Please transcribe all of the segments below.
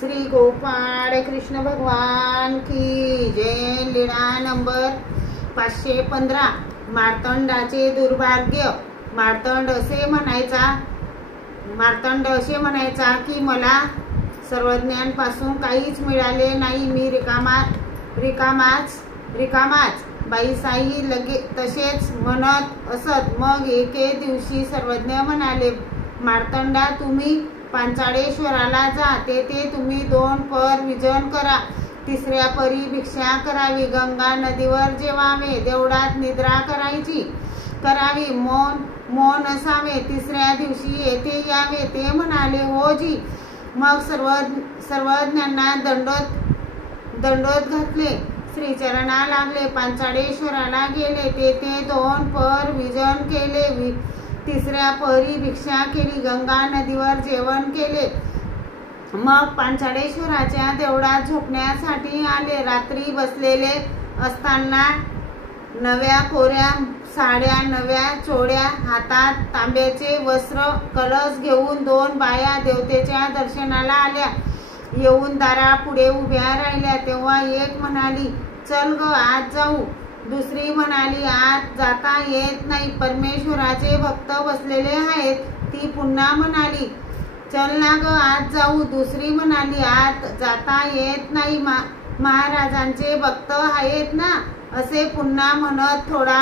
श्री गोपाळ कृष्ण भगवान की जय। लीळा नंबर 515। मार्तंडाचे दुर्भाग्य। मार्तंड असे म्हणायचा की मला सर्वज्ञांपासून काहीच मिळाले नाही, मी रिकामाच। बाईसाई लगे तसेच म्हणत असत। मग एके दिवशी सर्वज्ञ म्हणाले, मार्तंडा, तुम्ही पांचाळेश्वराला जा, तेथे तुम्ही 2 पर विजन करा, 3ऱ्या परी भिक्षा करावी, गंगा नदीवर जेवावे, देवळात निद्रा करावी, मौन असावे, 3ऱ्या दिवशी येथे यावे। ते म्हणाले, हो जी। मग सर्वज्ञांना दंडोत घातले, श्रीचरणा लागले, पांचाळेश्वराला गेले, तेथे 2 पर विजन केले, 3ऱ्या परी भिक्षा केली, गंगा नदीवर जेवण केले। मग पांचाळेश्वराच्या देवळात झोपण्यासाठी आले। रात्री बसलेले असताना नव्या कोऱ्या साड्या, नव्या चोळ्या, हातात तांब्याचे वस्त्र, कलश घेऊन 2 बाया देवतेच्या दर्शनाला आल्या। येऊन दारापुढे उभ्या राहिल्या। तेव्हा एक म्हणाली, चल ग, आत जाऊ। दुसरी म्हणाली, आत जाता येत नाही, परमेश्वराचे भक्त बसलेले आहेत। ती पुन्हा म्हणाली, चल ना ग, आत जाऊ। दुसरी म्हणाली, आत जाता येत नाही, महाराजांचे भक्त आहेत ना। असे पुन्हा म्हणत थोडा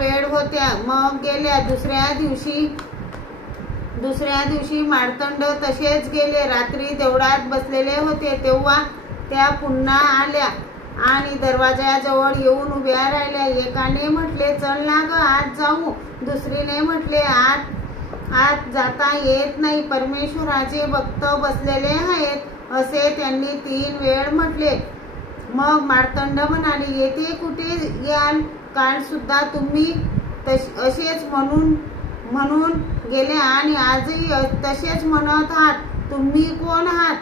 वेळ होत्या, मग गेल्या। दुसऱ्या दिवशी मार्तंड तसेच गेले। रात्री देवळात बसलेले होते, तेव्हा त्या पुन्हा आल्या आणि दरवाजाजवळ येऊन उभ्या राहिल्या। एकाने म्हटले, चल ना ग, आत जाऊ। दुसरीने म्हटले, आत जाता येत नाही, परमेश्वराचे भक्त बसलेले आहेत। असे त्यांनी 3 वेळ म्हटले। मग मार्तंड म्हणाले, येथे कुठे याल? काल सुद्धा तुम्ही असेच म्हणून गेले आणि आजही तसेच म्हणत आहात। तुम्ही कोण आहात?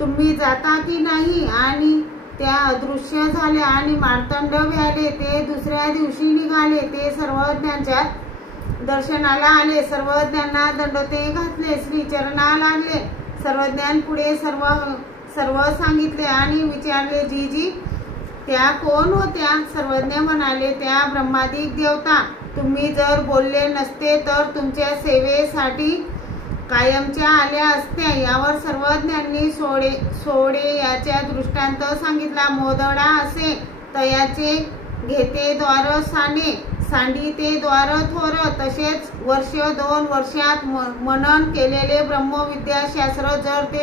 तुम्ही जाता की नाही? आणि त्या अदृश्य झाल्या आणि मार्तंड व्याले। ते 2ऱ्या दिवशी निघाले। ते सर्वज्ञांच्या दर्शनाला आले, सर्वज्ञांना दंडोते घातले, श्रीचरणा लागले, सर्वज्ञांपुढे सर्व सांगितले आणि विचारले, जी त्या कोण होत्या? सर्वज्ञ म्हणाले, त्या ब्रह्मादिक देवता। तुम्ही जर बोलले नसते तर तुमच्या सेवेसाठी कायमच्या आल्या असत्या। यावर सर्वज्ञांनी सोडे याचा दृष्टांत सांगितला। मोदडा असे तयाचे घेते द्वार साने, सांडी ते द्वार थोर। तसेच 2 वर्षात मनन केलेले ब्रह्मविद्याशास्त्र जर ते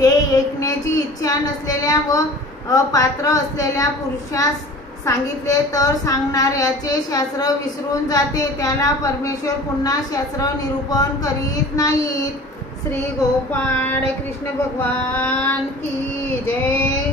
ऐकण्याची इच्छा नसलेल्या व अपात्र असलेल्या पुरुषास सांगितले तर सांगणाऱ्याचे शास्त्र विसरून जाते, त्याला परमेश्वर पुन्हा शास्त्र निरूपण करीत नाहीत। श्री गोपाळ कृष्ण भगवान की जय।